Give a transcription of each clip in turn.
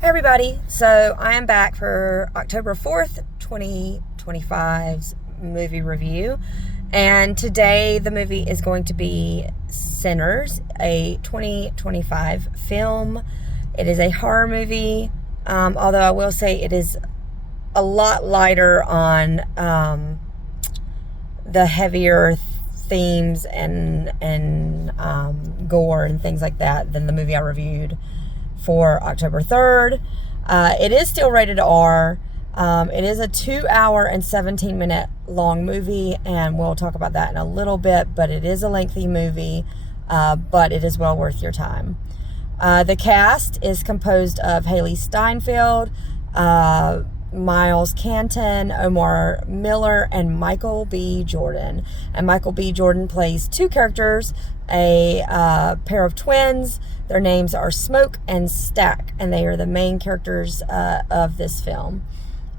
Hey everybody, so I am back for October 4th, 2025's movie review. And today the movie is going to be Sinners, a 2025 film. It is a horror movie, although I will say it is a lot lighter on the heavier themes and gore and things like that than the movie I reviewed for October 3rd. It is still rated R. It is a 2 hour and 17 minute long movie, and we'll talk about that in a little bit, but it is a lengthy movie, but it is well worth your time. The cast is composed of Haley Steinfeld, Miles Canton, Omar Miller, and Michael B. Jordan. And Michael B. Jordan plays two characters, a pair of twins. Their names are Smoke and Stack, and they are the main characters of this film.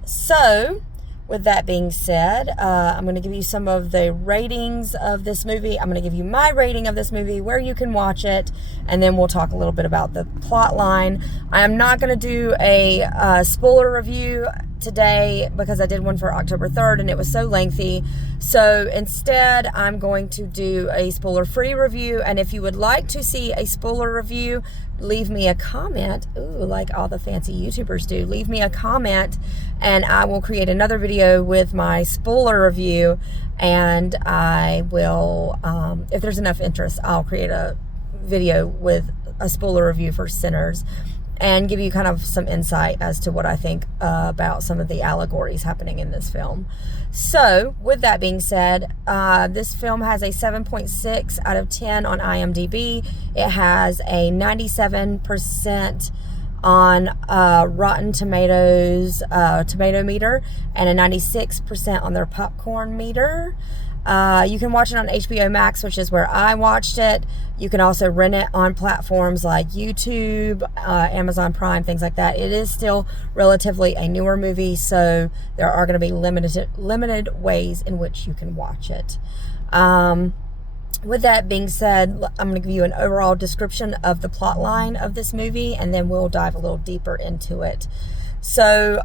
So, with that being said, I'm going to give you some of the ratings of this movie. I'm going to give you my rating of this movie, where you can watch it, and then we'll talk a little bit about the plot line. I am not going to do a spoiler review today because I did one for October 3rd and it was so lengthy. So instead, I'm going to do a spoiler-free review, and if you would like to see a spoiler review, leave me a comment. Ooh, like all the fancy YouTubers do. Leave me a comment and I will create another video with my spoiler review, and I will, if there's enough interest, I'll create a video with a spoiler review for Sinners and give you kind of some insight as to what I think about some of the allegories happening in this film. So, with that being said, this film has a 7.6 out of 10 on IMDb. It has a 97% on Rotten Tomatoes tomato meter and a 96% on their popcorn meter. You can watch it on HBO Max, which is where I watched it. You can also rent it on platforms like YouTube, Amazon Prime, things like that. It is still relatively a newer movie, so there are going to be limited ways in which you can watch it. With that being said, I'm going to give you an overall description of the plot line of this movie, and then we'll dive a little deeper into it. So,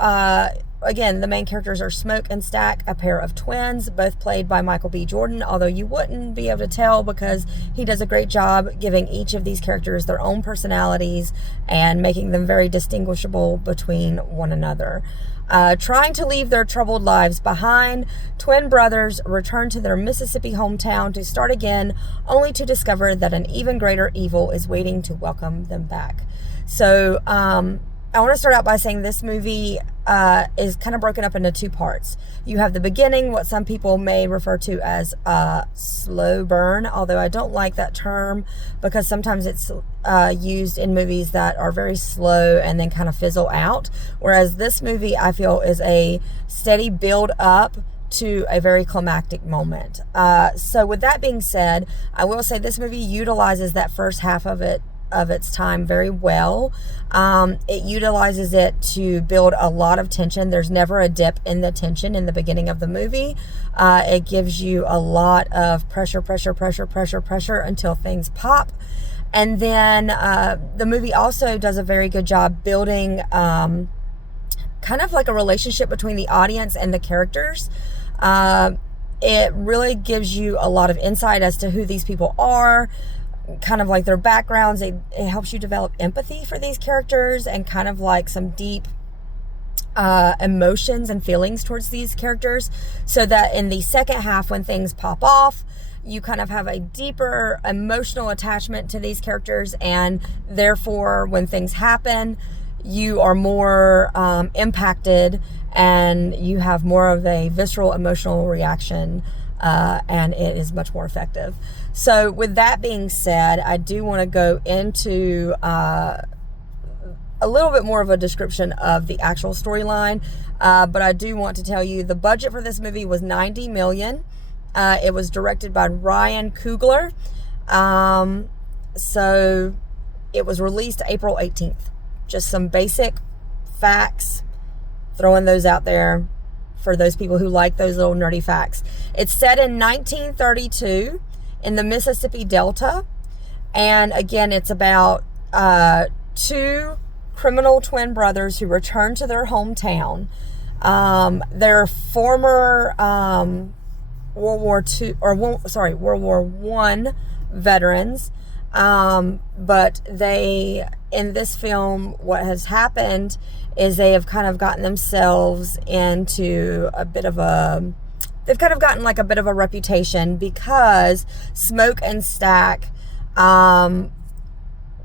again, the main characters are Smoke and Stack, a pair of twins, both played by Michael B. Jordan, although you wouldn't be able to tell because he does a great job giving each of these characters their own personalities and making them very distinguishable between one another. Trying to leave their troubled lives behind, twin brothers return to their Mississippi hometown to start again, only to discover that an even greater evil is waiting to welcome them back. So, I want to start out by saying this movie is kind of broken up into two parts. You have the beginning, what some people may refer to as a slow burn, although I don't like that term because sometimes it's used in movies that are very slow and then kind of fizzle out. Whereas this movie, I feel, is a steady build up to a very climactic moment. So with that being said, I will say this movie utilizes that first half of its time very well. It utilizes it to build a lot of tension. There's never a dip in the tension in the beginning of the movie. It gives you a lot of pressure until things pop. And then the movie also does a very good job building kind of like a relationship between the audience and the characters. It really gives you a lot of insight as to who these people are, kind of like their backgrounds. It helps you develop empathy for these characters and kind of like some deep emotions and feelings towards these characters, so that in the second half, when things pop off, you kind of have a deeper emotional attachment to these characters, and therefore when things happen, you are more impacted and you have more of a visceral emotional reaction, and it is much more effective. So with that being said, I do want to go into a little bit more of a description of the actual storyline, but I do want to tell you the budget for this movie was $90 million. It was directed by Ryan Coogler. So it was released April 18th. Just some basic facts, throwing those out there for those people who like those little nerdy facts. It's set in 1932 in the Mississippi Delta. And again, it's about two criminal twin brothers who return to their hometown. They're former World War One veterans. But in this film, what has happened is they have kind of gotten themselves into they've kind of gotten like a bit of a reputation because Smoke and Stack,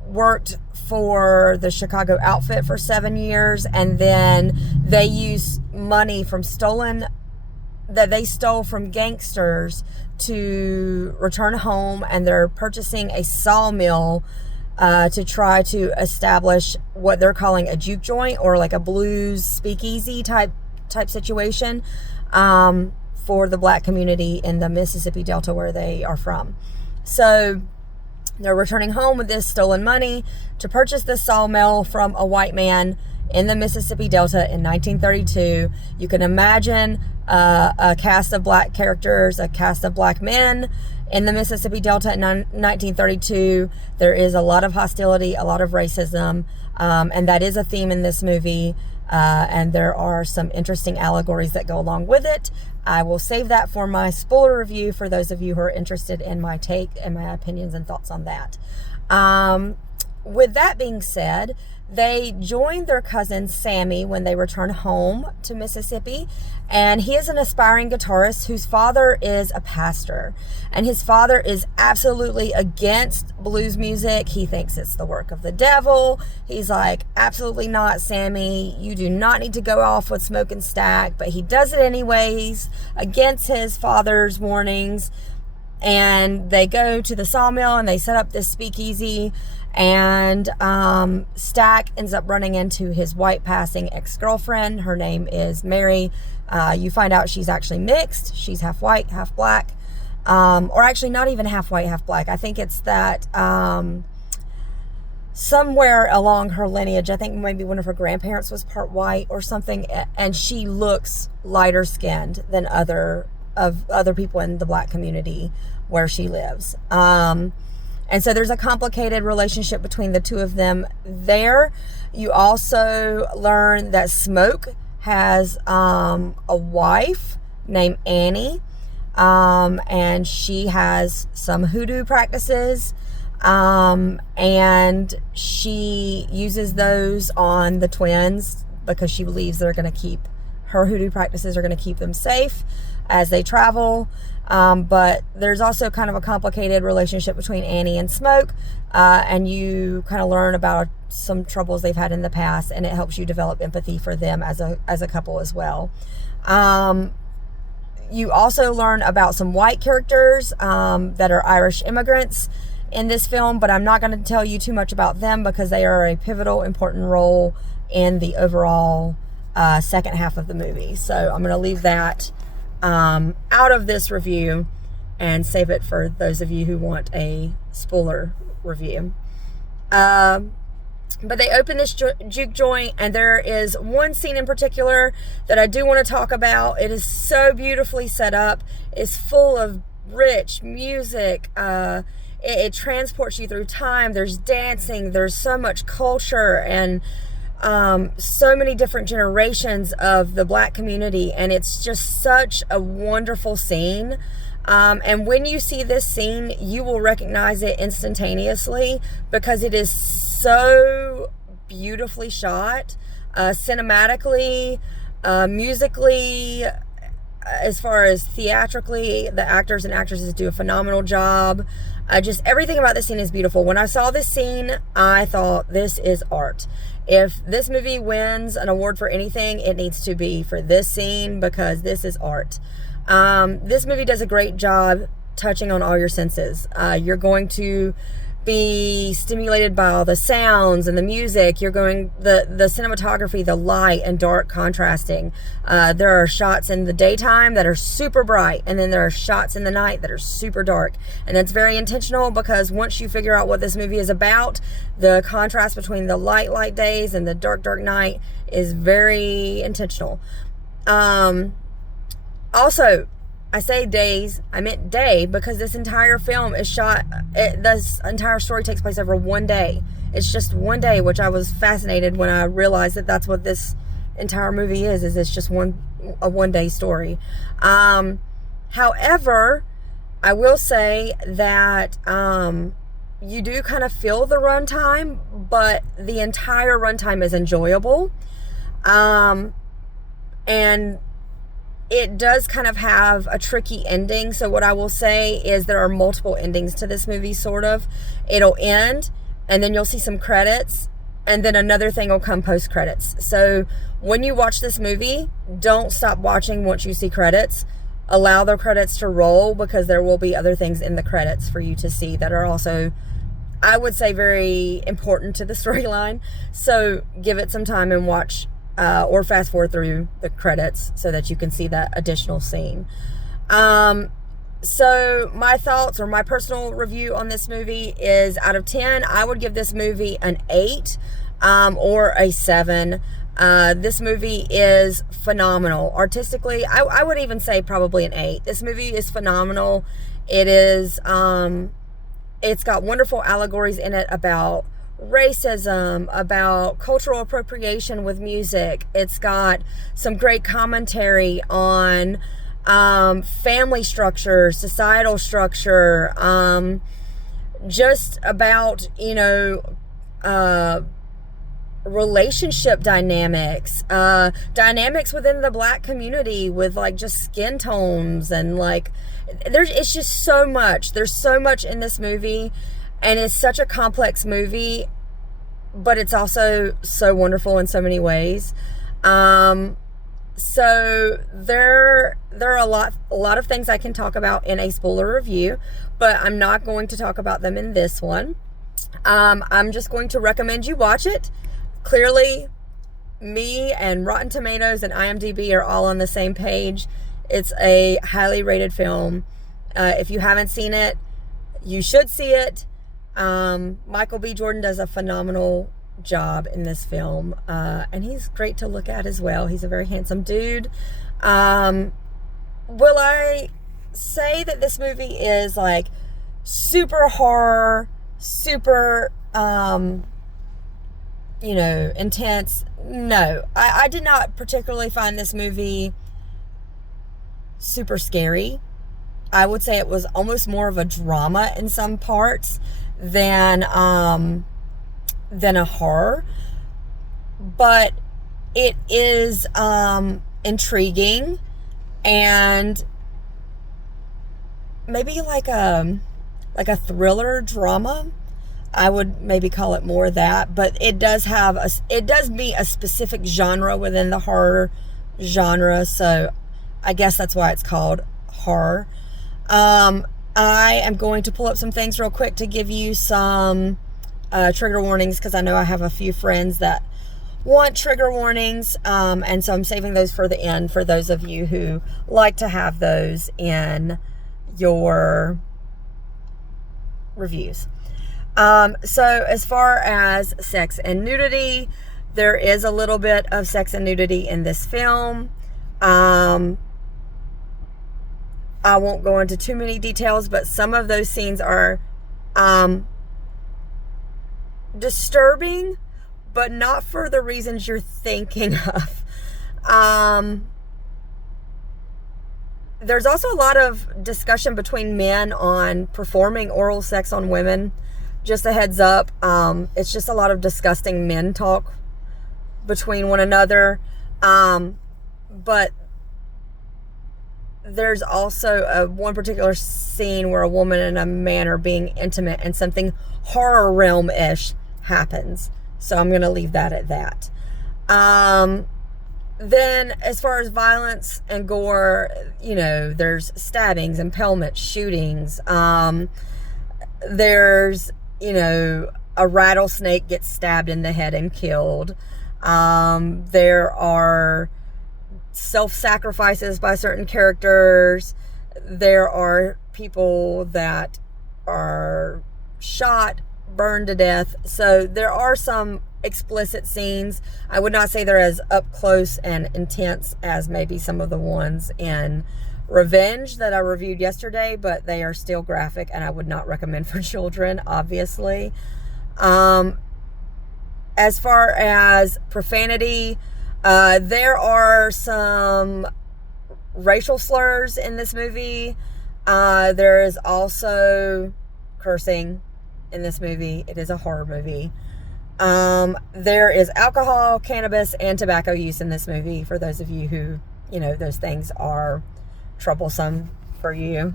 worked for the Chicago outfit for 7 years, and then they used money that they stole from gangsters to return home, and they're purchasing a sawmill to try to establish what they're calling a juke joint, or like a blues speakeasy type situation, for the black community in the Mississippi Delta where they are from. So they're returning home with this stolen money to purchase this sawmill from a white man in the Mississippi Delta in 1932. You can imagine a cast of black characters, a cast of black men in the Mississippi Delta in 1932. There is a lot of hostility, a lot of racism, and that is a theme in this movie. And there are some interesting allegories that go along with it. I will save that for my spoiler review for those of you who are interested in my take and my opinions and thoughts on that. With that being said, they joined their cousin Sammy when they return home to Mississippi, and he is an aspiring guitarist whose father is a pastor, and his father is absolutely against blues music. He thinks it's the work of the devil. He's like, absolutely not, Sammy. You do not need to go off with Smoke and Stack, but he does it anyways against his father's warnings. And they go to the sawmill and they set up this speakeasy, and Stack ends up running into his white passing ex-girlfriend. Her name is Mary. You find out she's actually mixed. She's half white, half black. Or actually not even half white, half black. I think it's that somewhere along her lineage, I think maybe one of her grandparents was part white or something, and she looks lighter skinned than other people in the black community where she lives. And so there's a complicated relationship between the two of them there. You also learn that Smoke has a wife named Annie, and she has some hoodoo practices, and she uses those on the twins because she believes her hoodoo practices are going to keep them safe as they travel. But there's also kind of a complicated relationship between Annie and Smoke, and you kind of learn about some troubles they've had in the past, and it helps you develop empathy for them as a couple as well. You also learn about some white characters that are Irish immigrants in this film, but I'm not going to tell you too much about them because they are a pivotal, important role in the overall second half of the movie. So I'm going to leave that out of this review and save it for those of you who want a spoiler review. But they open this juke joint, and there is one scene in particular that I do want to talk about. It is so beautifully set up. It's full of rich music. It transports you through time. There's dancing. There's so much culture and so many different generations of the black community, and it's just such a wonderful scene. And when you see this scene, you will recognize it instantaneously because it is so beautifully shot, cinematically, musically, as far as theatrically. The actors and actresses do a phenomenal job. Just everything about this scene is beautiful. When I saw this scene, I thought, this is art. If this movie wins an award for anything, it needs to be for this scene because this is art. This movie does a great job touching on all your senses. You're going to be stimulated by all the sounds and the music. The cinematography, the light and dark contrasting. There are shots in the daytime that are super bright, and then there are shots in the night that are super dark. And that's very intentional because once you figure out what this movie is about, the contrast between the light days and the dark night is very intentional. Also, I say days, I meant day, because this entire film is shot, this entire story takes place over one day. It's just one day, which I was fascinated when I realized that that's what this entire movie is it's just a one-day story. However, I will say that you do kind of feel the runtime, but the entire runtime is enjoyable. And it does kind of have a tricky ending. So what I will say is there are multiple endings to this movie, sort of. It'll end, and then you'll see some credits, and then another thing will come post-credits. So when you watch this movie, don't stop watching once you see credits. Allow the credits to roll, because there will be other things in the credits for you to see that are also, I would say, very important to the storyline. So give it some time and watch or fast forward through the credits so that you can see that additional scene. So my thoughts, or my personal review on this movie is, out of 10, I would give this movie an 8 or a 7. This movie is phenomenal. Artistically, I would even say probably an 8. This movie is phenomenal. It is, it's got wonderful allegories in it about racism, about cultural appropriation with music. It's got some great commentary on family structure, societal structure, just about, relationship dynamics, dynamics within the Black community with like just skin tones, and like it's just so much. There's so much in this movie, and it's such a complex movie, but it's also so wonderful in so many ways. So there are a lot of things I can talk about in a spoiler review, but I'm not going to talk about them in this one. I'm just going to recommend you watch it. Clearly, me and Rotten Tomatoes and IMDb are all on the same page. It's a highly rated film. If you haven't seen it, you should see it. Michael B. Jordan does a phenomenal job in this film, and he's great to look at as well. He's a very handsome dude. Will I say that this movie is like super horror, super intense? No, I did not particularly find this movie super scary. I would say it was almost more of a drama in some parts than a horror, but it is intriguing, and maybe like a thriller drama. I would maybe call it more that, but it does meet a specific genre within the horror genre, so I guess that's why it's called horror. I am going to pull up some things real quick to give you some trigger warnings, because I know I have a few friends that want trigger warnings, and so I'm saving those for the end for those of you who like to have those in your reviews. So as far as sex and nudity, there is a little bit of sex and nudity in this film. I won't go into too many details, but some of those scenes are disturbing, but not for the reasons you're thinking of. There's also a lot of discussion between men on performing oral sex on women. Just a heads up, it's just a lot of disgusting men talk between one another. But there's also one particular scene where a woman and a man are being intimate, and something horror realm-ish happens. So I'm going to leave that at that. Then as far as violence and gore, there's stabbings, impalements, shootings. There's, a rattlesnake gets stabbed in the head and killed. There are self-sacrifices by certain characters. There are people that are shot, burned to death. So there are some explicit scenes. I would not say they're as up close and intense as maybe some of the ones in Revenge that I reviewed yesterday, but they are still graphic, and I would not recommend for children, obviously. as far as profanity, there are some racial slurs in this movie. There is also cursing in this movie. It is a horror movie. There is alcohol, cannabis, and tobacco use in this movie for those of you who, those things are troublesome for you.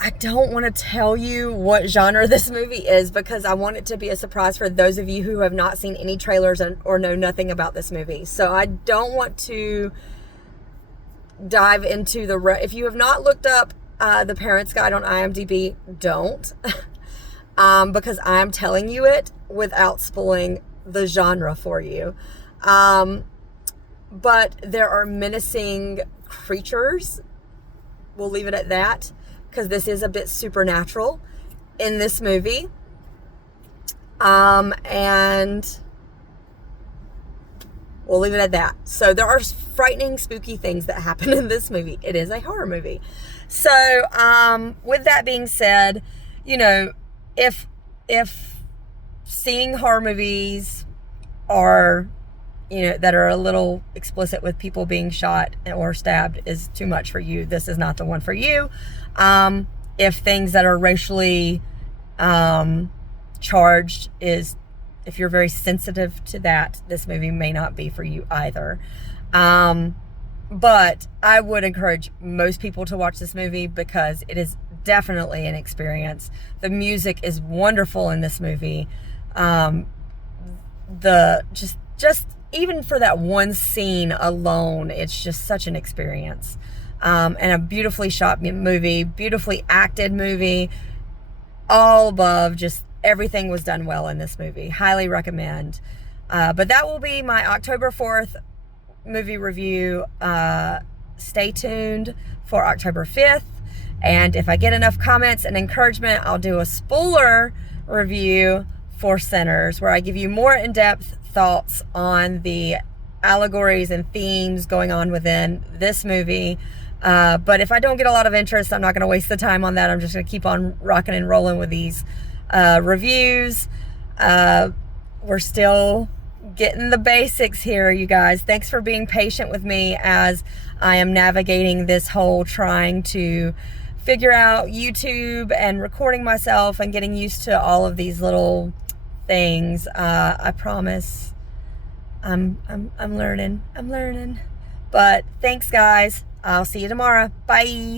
I don't want to tell you what genre this movie is because I want it to be a surprise for those of you who have not seen any trailers or know nothing about this movie. So I don't want to dive into if you have not looked up The Parent's Guide on IMDb, don't. Because I'm telling you it without spoiling the genre for you. But there are menacing creatures. We'll leave it at that, because this is a bit supernatural in this movie. And we'll leave it at that. So there are frightening, spooky things that happen in this movie. It is a horror movie. So, with that being said, if seeing horror movies are, that are a little explicit with people being shot or stabbed is too much for you, this is not the one for you. If things that are racially charged if you're very sensitive to that, this movie may not be for you either. But I would encourage most people to watch this movie because it is definitely an experience. The music is wonderful in this movie. Just even for that one scene alone, it's just such an experience. And a beautifully shot movie, beautifully acted movie, all above, just everything was done well in this movie. Highly recommend. But that will be my October 4th movie review. Stay tuned for October 5th. And if I get enough comments and encouragement, I'll do a spoiler review for Sinners, where I give you more in-depth thoughts on the allegories and themes going on within this movie. But if I don't get a lot of interest, I'm not going to waste the time on that. I'm just going to keep on rocking and rolling with these reviews. We're still getting the basics here, you guys. Thanks for being patient with me as I am navigating this whole trying to figure out YouTube and recording myself and getting used to all of these little things. I promise I'm learning. But thanks, guys. I'll see you tomorrow. Bye.